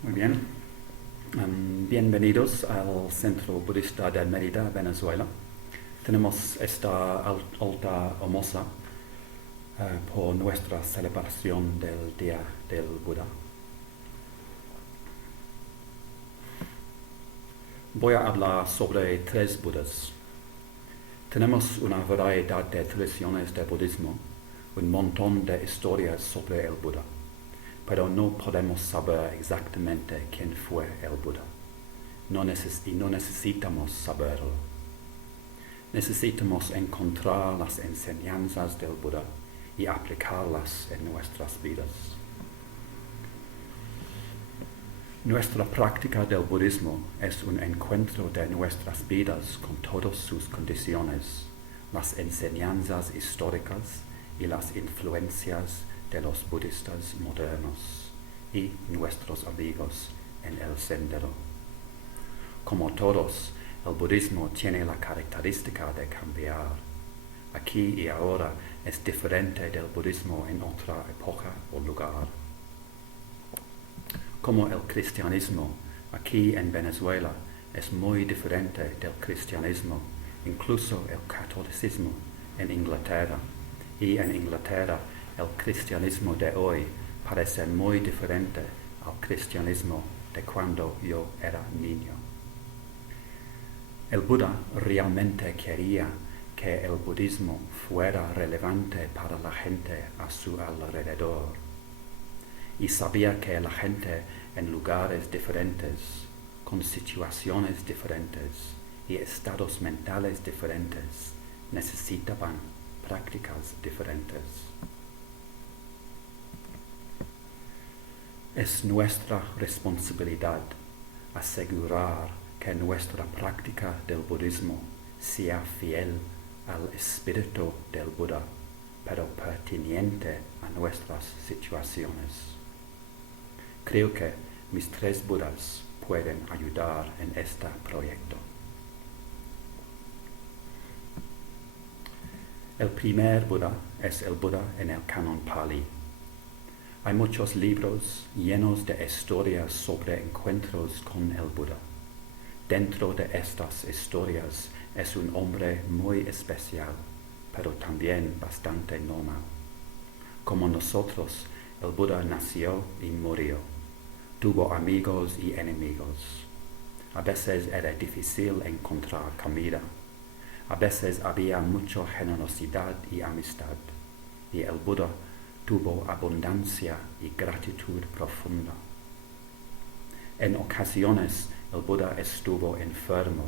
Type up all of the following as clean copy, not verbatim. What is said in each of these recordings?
Muy bien. Bienvenidos al Centro Budista de Mérida, Venezuela. Tenemos esta alta hermosa por nuestra celebración del Día del Buda. Voy a hablar sobre 3 Budas. Tenemos una variedad de tradiciones de budismo, un montón de historias sobre el Buda, pero no podemos saber exactamente quién fue el Buda. No necesitamos saberlo. Necesitamos encontrar las enseñanzas del Buda y aplicarlas en nuestras vidas. Nuestra práctica del budismo es un encuentro de nuestras vidas con todas sus condiciones, las enseñanzas históricas y las influencias de los budistas modernos y nuestros amigos en el sendero. Como todos, el budismo tiene la característica de cambiar. Aquí y ahora es diferente del budismo en otra época o lugar. Como el cristianismo, aquí en Venezuela, es muy diferente del cristianismo, incluso el catolicismo en Inglaterra. Y en Inglaterra, el cristianismo de hoy parece muy diferente al cristianismo de cuando yo era niño. El Buda realmente quería que el budismo fuera relevante para la gente a su alrededor. Y sabía que la gente en lugares diferentes, con situaciones diferentes y estados mentales diferentes, necesitaban prácticas diferentes. Es nuestra responsabilidad asegurar que nuestra práctica del budismo sea fiel al espíritu del Buda, pero pertinente a nuestras situaciones. Creo que mis 3 Budas pueden ayudar en este proyecto. El primer Buda es el Buda en el canon Pali. Hay muchos libros llenos de historias sobre encuentros con el Buda. Dentro de estas historias es un hombre muy especial, pero también bastante normal. Como nosotros, el Buda nació y murió. Tuvo amigos y enemigos. A veces era difícil encontrar comida. A veces había mucha generosidad y amistad. Y el Buda tuvo abundancia y gratitud profunda. En ocasiones el Buda estuvo enfermo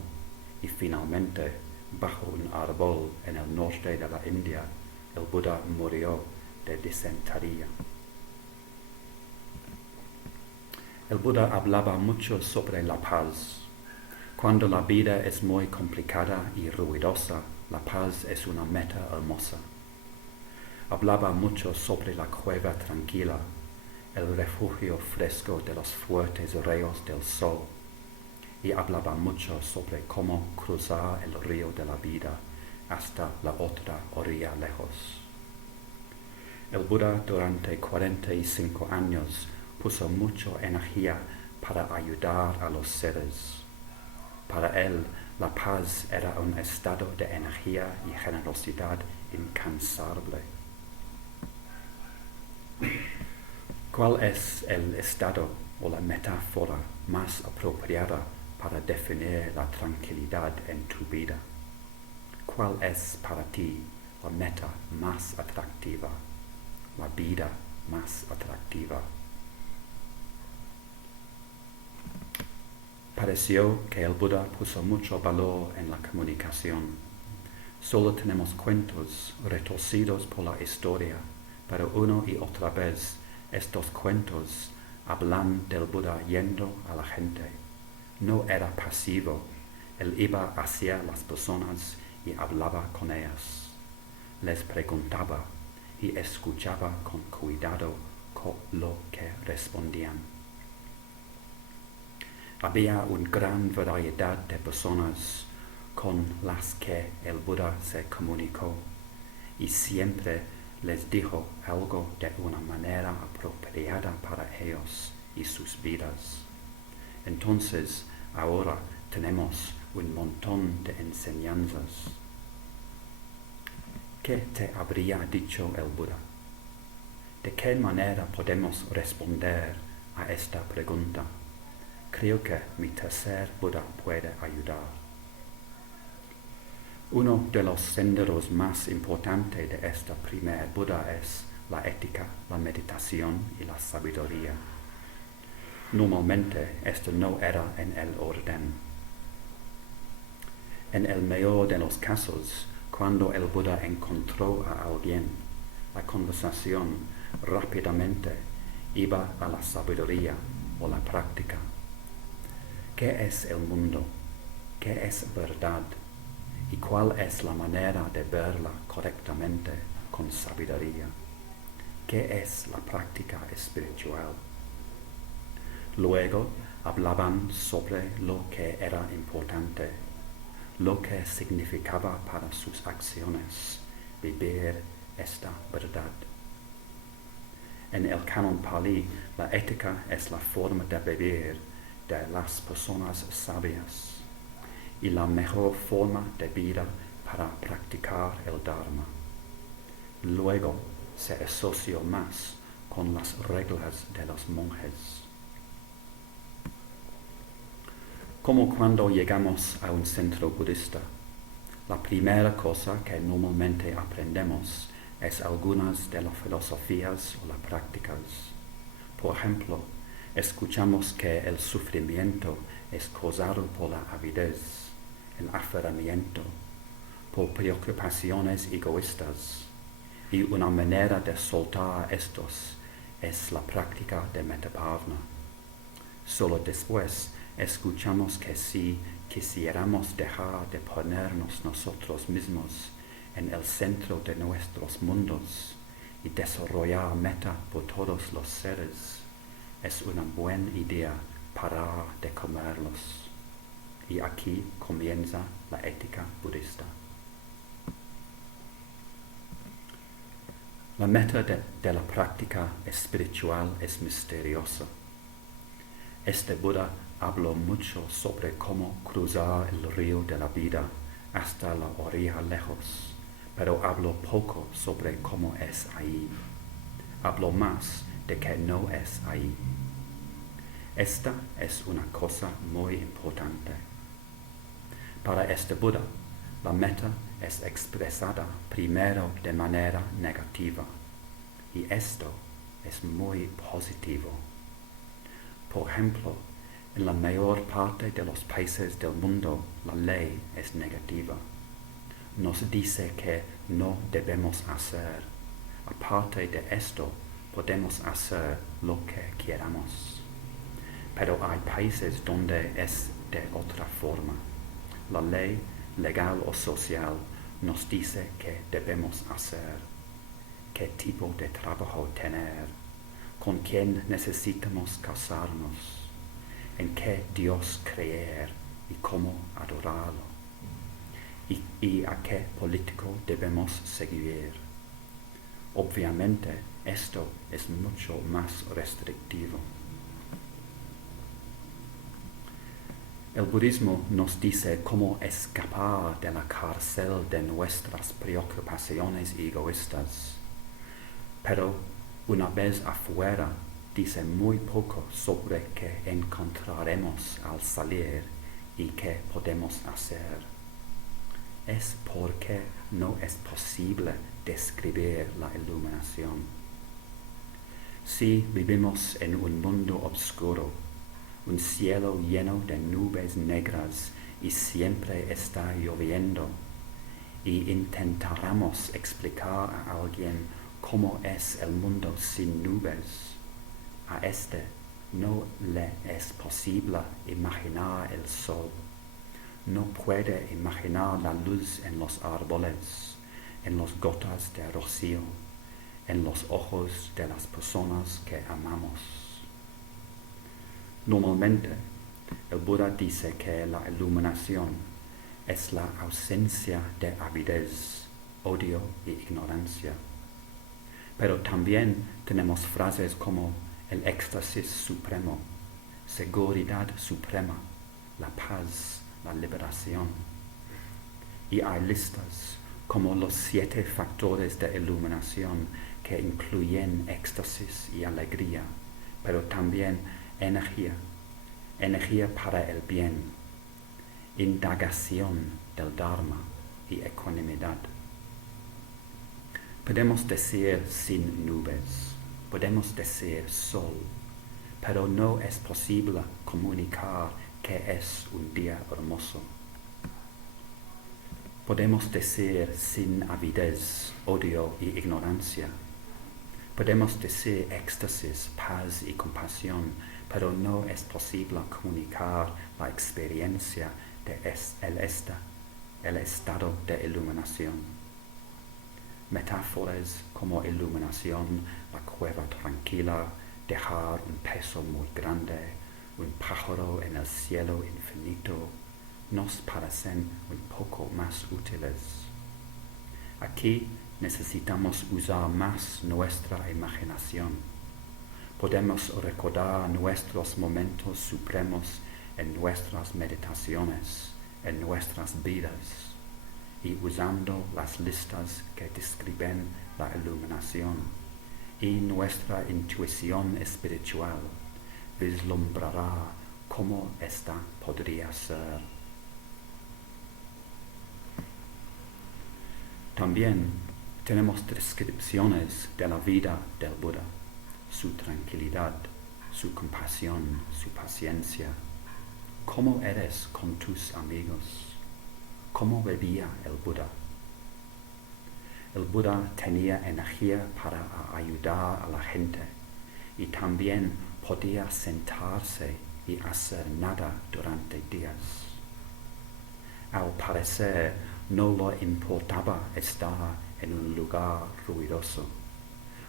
y finalmente, bajo un árbol en el norte de la India, el Buda murió de disentería. El Buda hablaba mucho sobre la paz. Cuando la vida es muy complicada y ruidosa, la paz es una meta hermosa. Hablaba mucho sobre la cueva tranquila, el refugio fresco de los fuertes rayos del sol, y hablaba mucho sobre cómo cruzar el río de la vida hasta la otra orilla lejos. El Buda durante 45 años puso mucha energía para ayudar a los seres. Para él, la paz era un estado de energía y generosidad incansable. ¿Cuál es el estado o la metáfora más apropiada para definir la tranquilidad en tu vida? ¿Cuál es para ti la meta más atractiva, la vida más atractiva? Pareció que el Buda puso mucho valor en la comunicación. Solo tenemos cuentos retorcidos por la historia, pero una y otra vez estos cuentos hablan del Buda yendo a la gente. No era pasivo, él iba hacia las personas y hablaba con ellas. Les preguntaba y escuchaba con cuidado lo que respondían. Había una gran variedad de personas con las que el Buda se comunicó y siempre les dijo algo de una manera apropiada para ellos y sus vidas. Entonces, ahora tenemos un montón de enseñanzas. ¿Qué te habría dicho el Buda? ¿De qué manera podemos responder a esta pregunta? Creo que mi tercer Buda puede ayudar. Uno de los senderos más importantes de esta primer Buda es la ética, la meditación y la sabiduría. Normalmente esto no era en el orden. En el mayor de los casos, cuando el Buda encontró a alguien, la conversación rápidamente iba a la sabiduría o la práctica. ¿Qué es el mundo? ¿Qué es verdad? ¿Y cuál es la manera de verla correctamente con sabiduría? ¿Qué es la práctica espiritual? Luego hablaban sobre lo que era importante, lo que significaba para sus acciones vivir esta verdad. En el canon Pali, la ética es la forma de vivir de las personas sabias y la mejor forma de vida para practicar el Dharma. Luego se asoció más con las reglas de los monjes. Como cuando llegamos a un centro budista, la primera cosa que normalmente aprendemos es algunas de las filosofías o las prácticas. Por ejemplo, escuchamos que el sufrimiento es causado por la avidez, el aferramiento, por preocupaciones egoístas, y una manera de soltar estos es la práctica de Metta-bhavana. Solo después escuchamos que si quisiéramos dejar de ponernos nosotros mismos en el centro de nuestros mundos y desarrollar meta por todos los seres, es una buena idea parar de comerlos. Y aquí comienza la ética budista. La meta de la práctica espiritual es misteriosa. Este Buda habló mucho sobre cómo cruzar el río de la vida hasta la orilla lejos, pero habló poco sobre cómo es ahí. Habló más de que no es ahí. Esta es una cosa muy importante. Para este Buda, la meta es expresada primero de manera negativa, y esto es muy positivo. Por ejemplo, en la mayor parte de los países del mundo, la ley es negativa. Nos dice que no debemos hacer. Aparte de esto, podemos hacer lo que queramos. Pero hay países donde es de otra forma. La ley legal o social nos dice qué debemos hacer, qué tipo de trabajo tener, con quién necesitamos casarnos, en qué Dios creer y cómo adorarlo, y a qué político debemos seguir. Obviamente, esto es mucho más restrictivo. El budismo nos dice cómo escapar de la cárcel de nuestras preocupaciones egoístas, pero una vez afuera dice muy poco sobre qué encontraremos al salir y qué podemos hacer. Es porque no es posible describir la iluminación. Si vivimos en un mundo oscuro, un cielo lleno de nubes negras y siempre está lloviendo, y intentáramos explicar a alguien cómo es el mundo sin nubes, a este no le es posible imaginar el sol, no puede imaginar la luz en los árboles, en las gotas de rocío, en los ojos de las personas que amamos. Normalmente, el Buda dice que la iluminación es la ausencia de avidez, odio y ignorancia. Pero también tenemos frases como el éxtasis supremo, seguridad suprema, la paz, la liberación. Y hay listas como los 7 factores de iluminación que incluyen éxtasis y alegría, pero también energía para el bien, indagación del Dharma y ecuanimidad. Podemos decir sin nubes, podemos decir sol, pero no es posible comunicar que es un día hermoso. Podemos decir sin avidez, odio y ignorancia. Podemos decir éxtasis, paz y compasión, pero no es posible comunicar la experiencia el estado de iluminación. Metáforas como iluminación, la cueva tranquila, dejar un peso muy grande, un pájaro en el cielo infinito, nos parecen un poco más útiles. Aquí necesitamos usar más nuestra imaginación. Podemos recordar nuestros momentos supremos en nuestras meditaciones, en nuestras vidas, y usando las listas que describen la iluminación y nuestra intuición espiritual, vislumbrará cómo esta podría ser. También tenemos descripciones de la vida del Buda, su tranquilidad, su compasión, su paciencia. ¿Cómo eres con tus amigos? ¿Cómo vivía el Buda? El Buda tenía energía para ayudar a la gente y también podía sentarse y hacer nada durante días. Al parecer, no le importaba estar en un lugar ruidoso.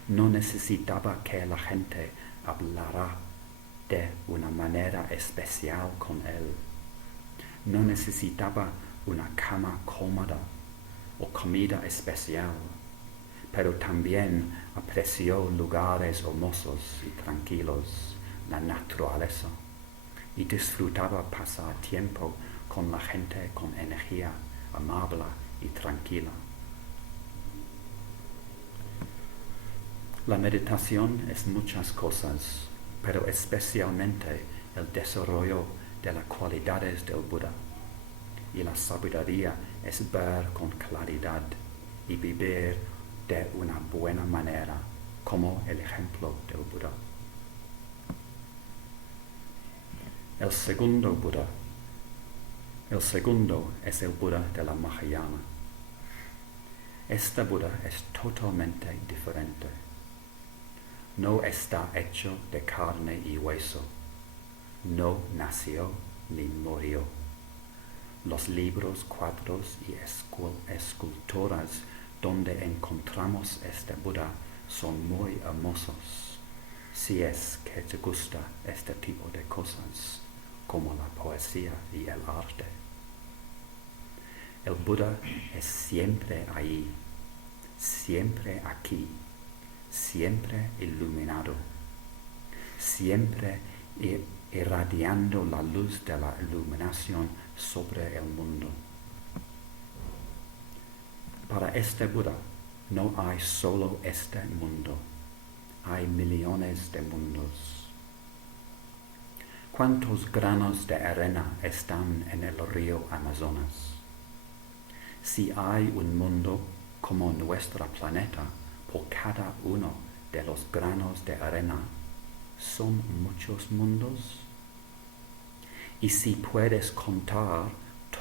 No necesitaba que la gente hablara de una manera especial con él. No necesitaba una cama cómoda o comida especial, pero también apreció lugares hermosos y tranquilos, la naturaleza, y disfrutaba pasar tiempo con la gente con energía amable y tranquila. La meditación es muchas cosas, pero especialmente el desarrollo de las cualidades del Buda. Y la sabiduría es ver con claridad y vivir de una buena manera, como el ejemplo del Buda. El segundo es el Buda de la Mahayana. Este Buda es totalmente diferente. No está hecho de carne y hueso. No nació ni murió. Los libros, cuadros y esculturas donde encontramos este Buda son muy hermosos, si es que te gusta este tipo de cosas, como la poesía y el arte. El Buda es siempre ahí, siempre aquí, siempre iluminado, siempre irradiando la luz de la iluminación sobre el mundo. Para este Buda no hay solo este mundo, hay millones de mundos. ¿Cuántos granos de arena están en el río Amazonas? Si hay un mundo como nuestro planeta, por cada uno de los granos de arena, ¿son muchos mundos? Y si puedes contar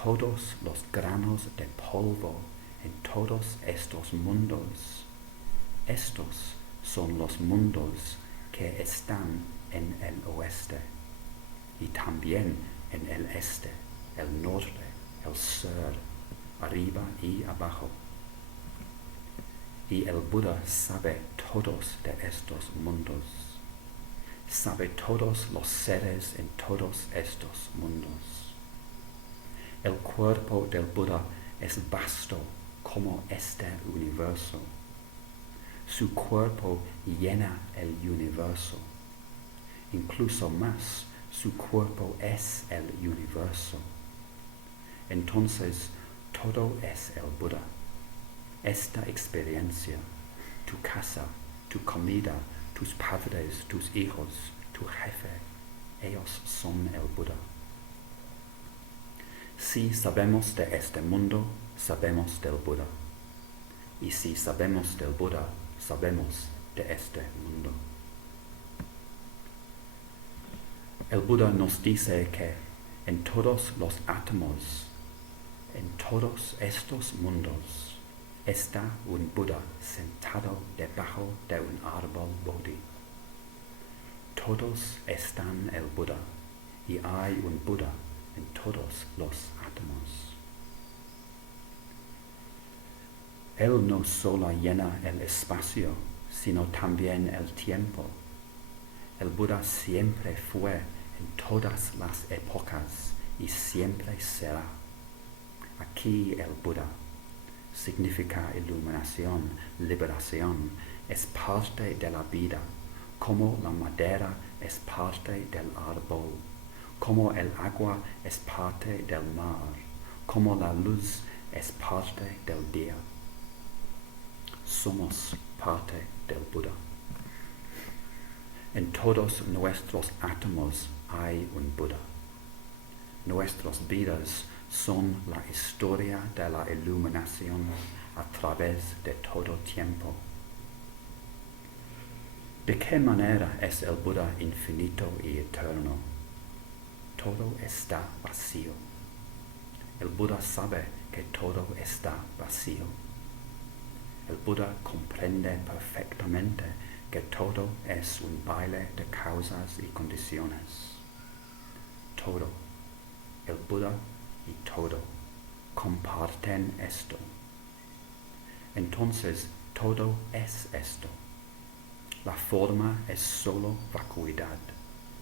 todos los granos de polvo en todos estos mundos, estos son los mundos que están en el oeste y también en el este, el norte, el sur, arriba y abajo. Y el Buda sabe todos de estos mundos. Sabe todos los seres en todos estos mundos. El cuerpo del Buda es vasto como este universo. Su cuerpo llena el universo. incluso más, su cuerpo es el universo. Entonces, todo es el Buda. Esta experiencia, tu casa, tu comida, tus padres, tus hijos, tu jefe, ellos son el Buda. Si sabemos de este mundo, sabemos del Buda. Y si sabemos del Buda, sabemos de este mundo. El Buda nos dice que en todos los átomos, en todos estos mundos, está un Buda sentado debajo de un árbol Bodhi. Todos están el Buda y hay un Buda en todos los átomos. Él no solo llena el espacio, sino también el tiempo. El Buda siempre fue en todas las épocas y siempre será. Aquí el Buda significa iluminación, liberación, es parte de la vida, como la madera es parte del árbol, como el agua es parte del mar, como la luz es parte del día. Somos parte del Buda. En todos nuestros átomos hay un Buda. Nuestras vidas son la historia de la iluminación a través de todo tiempo. ¿De qué manera es el Buda infinito y eterno? Todo está vacío. El Buda sabe que todo está vacío. El Buda comprende perfectamente que todo es un baile de causas y condiciones. Todo, el Buda y todo, comparten esto. Entonces, todo es esto. La forma es solo vacuidad.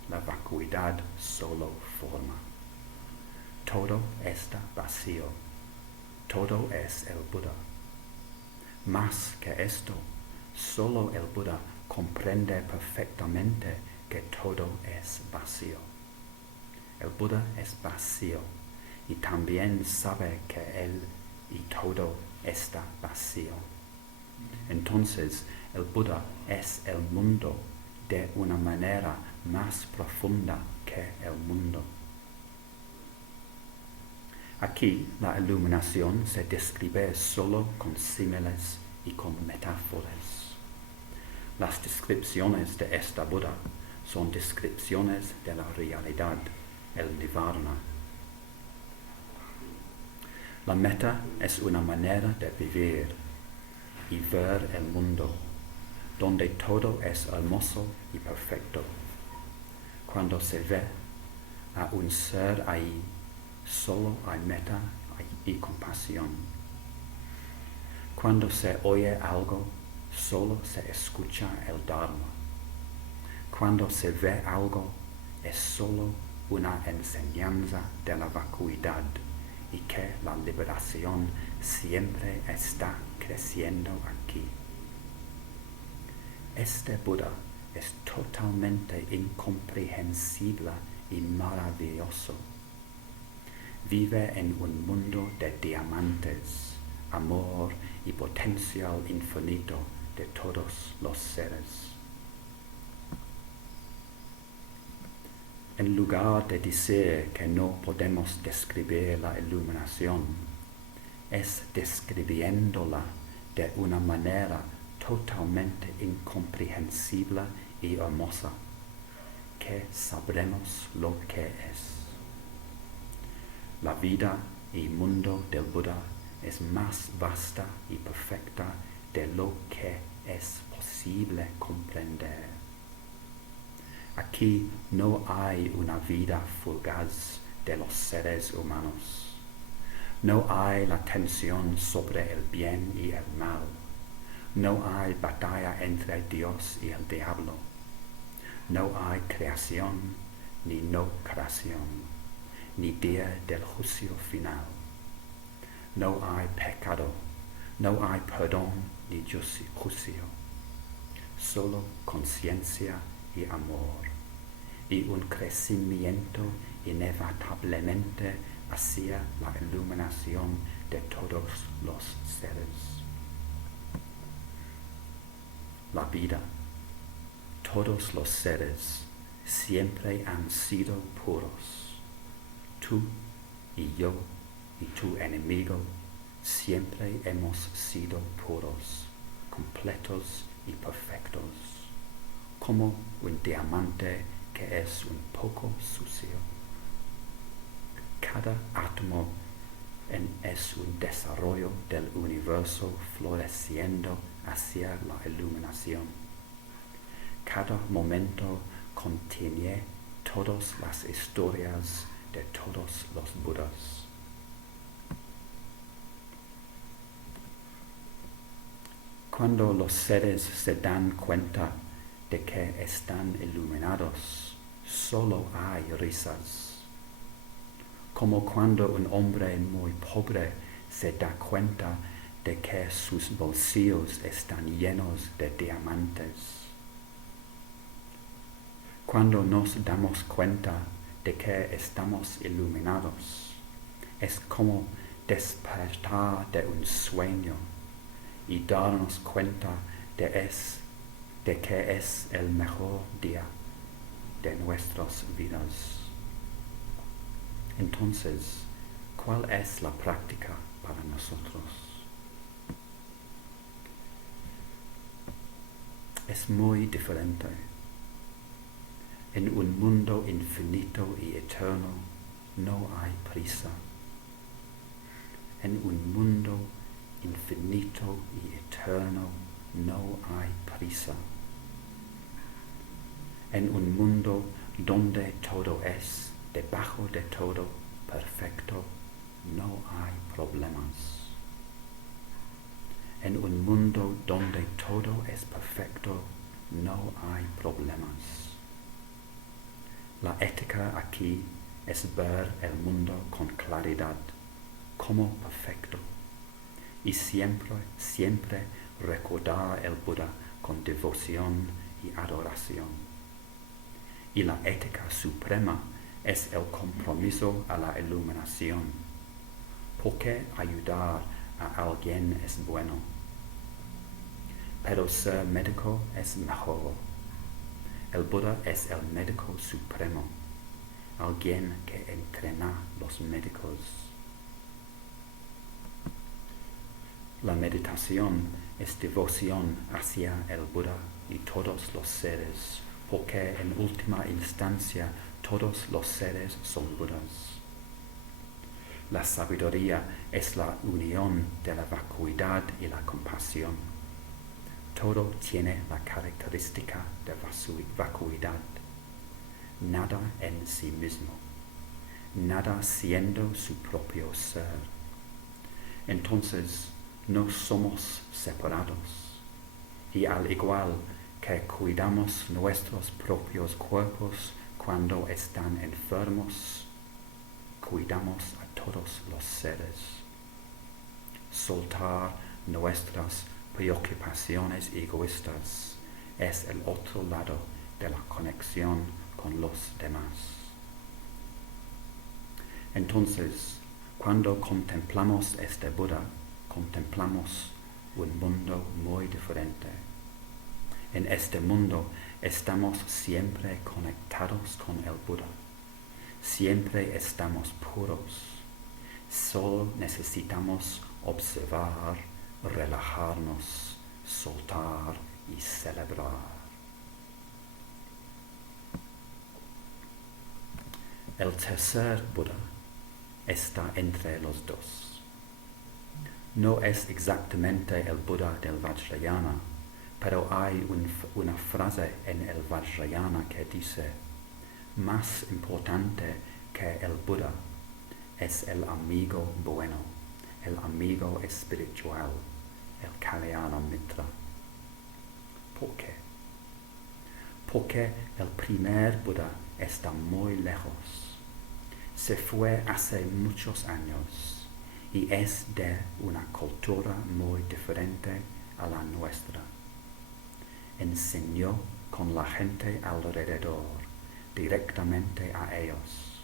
La vacuidad solo forma. Todo está vacío. Todo es el Buda. Más que esto, solo el Buda comprende perfectamente que todo es vacío. El Buda es vacío y también sabe que él y todo está vacío. Entonces, el Buda es el mundo de una manera más profunda que el mundo. Aquí la iluminación se describe solo con símiles y con metáforas. Las descripciones de esta Buda son descripciones de la realidad, el nirvana. La meta es una manera de vivir y ver el mundo, donde todo es hermoso y perfecto. Cuando se ve a un ser ahí, solo hay meta y compasión. Cuando se oye algo, solo se escucha el Dharma. Cuando se ve algo, es solo una enseñanza de la vacuidad y que la liberación siempre está creciendo aquí. Este Buda es totalmente incomprehensible y maravilloso. Vive en un mundo de diamantes, amor y potencial infinito de todos los seres. En lugar de decir que no podemos describir la iluminación, es describiéndola de una manera totalmente incomprehensible y hermosa, que sabremos lo que es. La vida y mundo del Buda es más vasta y perfecta de lo que es posible comprender. Aquí no hay una vida fugaz de los seres humanos. No hay la tensión sobre el bien y el mal. No hay batalla entre Dios y el diablo. No hay creación ni no creación, ni día del juicio final. No hay pecado, no hay perdón ni juicio. Solo conciencia y amor. y un crecimiento inevitablemente hacia la iluminación de todos los seres. La vida, todos los seres siempre han sido puros. Tú y yo y tu enemigo siempre hemos sido puros, completos y perfectos, como un diamante que es un poco sucio. Cada átomo es un desarrollo del universo floreciendo hacia la iluminación. Cada momento contiene todas las historias de todos los Budas. Cuando los seres se dan cuenta de que están iluminados, solo hay risas. Como cuando un hombre muy pobre se da cuenta de que sus bolsillos están llenos de diamantes. Cuando nos damos cuenta de que estamos iluminados, es como despertar de un sueño y darnos cuenta de que es el mejor día de nuestras vidas. Entonces, ¿cuál es la práctica para nosotros? Es muy diferente. En un mundo infinito y eterno no hay prisa. En un mundo infinito y eterno no hay prisa. En un mundo donde todo es, debajo de todo, perfecto, no hay problemas. En un mundo donde todo es perfecto, no hay problemas. La ética aquí es ver el mundo con claridad, como perfecto, y siempre recordar el Buda con devoción y adoración. Y la ética suprema es el compromiso a la iluminación, porque ayudar a alguien es bueno, pero ser médico es mejor. El Buda es el médico supremo, alguien que entrena los médicos. La meditación es devoción hacia el Buda y todos los seres, porque en última instancia todos los seres son Budas. La sabiduría es la unión de la vacuidad y la compasión. Todo tiene la característica de vacuidad. Nada en sí mismo. Nada siendo su propio ser. Entonces, no somos separados. Y al igual que cuidamos nuestros propios cuerpos cuando están enfermos, cuidamos a todos los seres. Soltar nuestras preocupaciones egoístas es el otro lado de la conexión con los demás. Entonces, cuando contemplamos este Buda, contemplamos un mundo muy diferente. En este mundo estamos siempre conectados con el Buda. Siempre estamos puros. Solo necesitamos observar, relajarnos, soltar y celebrar. El tercer Buda está entre los dos. No es exactamente el Buda del Vajrayana, pero hay una frase en el Vajrayana que dice: más importante que el Buda es el amigo bueno, el amigo espiritual, el Kalyana Mitra. ¿Por qué? Porque el primer Buda está muy lejos. Se fue hace muchos años y es de una cultura muy diferente a la nuestra. Enseñó con la gente alrededor, directamente a ellos.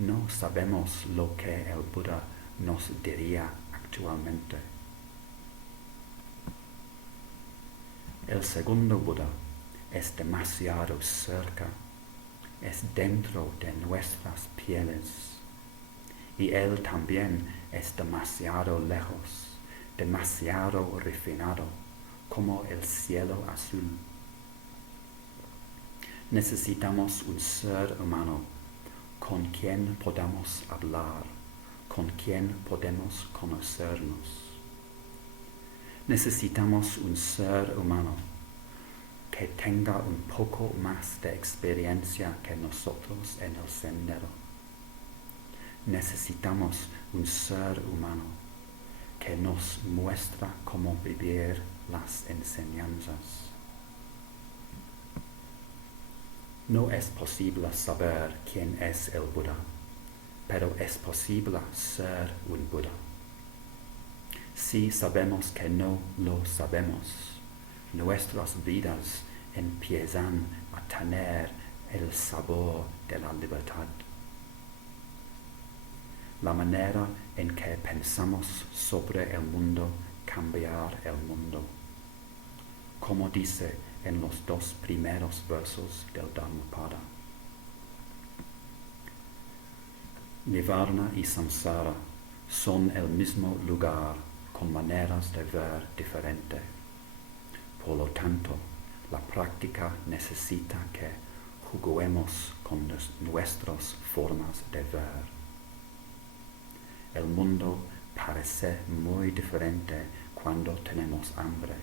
No sabemos lo que el Buda nos diría actualmente. El segundo Buda es demasiado cerca, es dentro de nuestras pieles, y él también es demasiado lejos, demasiado refinado, como el cielo azul. Necesitamos un ser humano con quien podamos hablar, con quien podemos conocernos. Necesitamos un ser humano que tenga un poco más de experiencia que nosotros en el sendero. Necesitamos un ser humano que nos muestra cómo vivir las enseñanzas. No es posible saber quién es el Buda, pero es posible ser un Buda. Si sabemos que no lo sabemos, nuestras vidas empiezan a tener el sabor de la libertad. La manera en que pensamos sobre el mundo cambiará el mundo. Como dice en los 2 primeros versos del Dhammapada. Nirvana y samsara son el mismo lugar con maneras de ver diferente. Por lo tanto, la práctica necesita que juguemos con nuestras formas de ver. El mundo parece muy diferente cuando tenemos hambre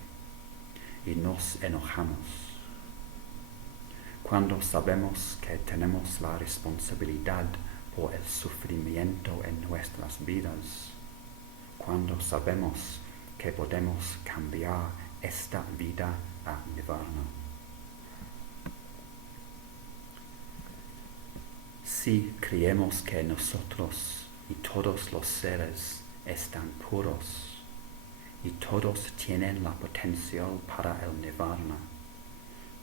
y nos enojamos. Cuando sabemos que tenemos la responsabilidad por el sufrimiento en nuestras vidas, cuando sabemos que podemos cambiar esta vida a nirvana. Si creemos que nosotros y todos los seres están puros y todos tienen la potencial para el nirvana,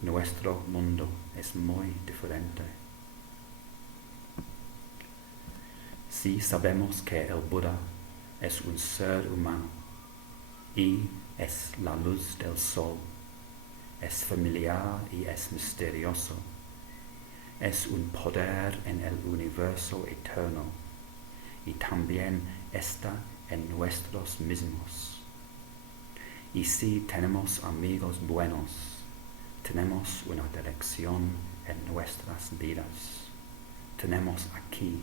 nuestro mundo es muy diferente. Si sabemos que el Buda es un ser humano y es la luz del sol, es familiar y es misterioso, es un poder en el universo eterno y también está en nosotros mismos. Y si tenemos amigos buenos, tenemos una dirección en nuestras vidas. Tenemos aquí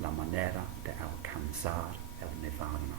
la manera de alcanzar el nirvana.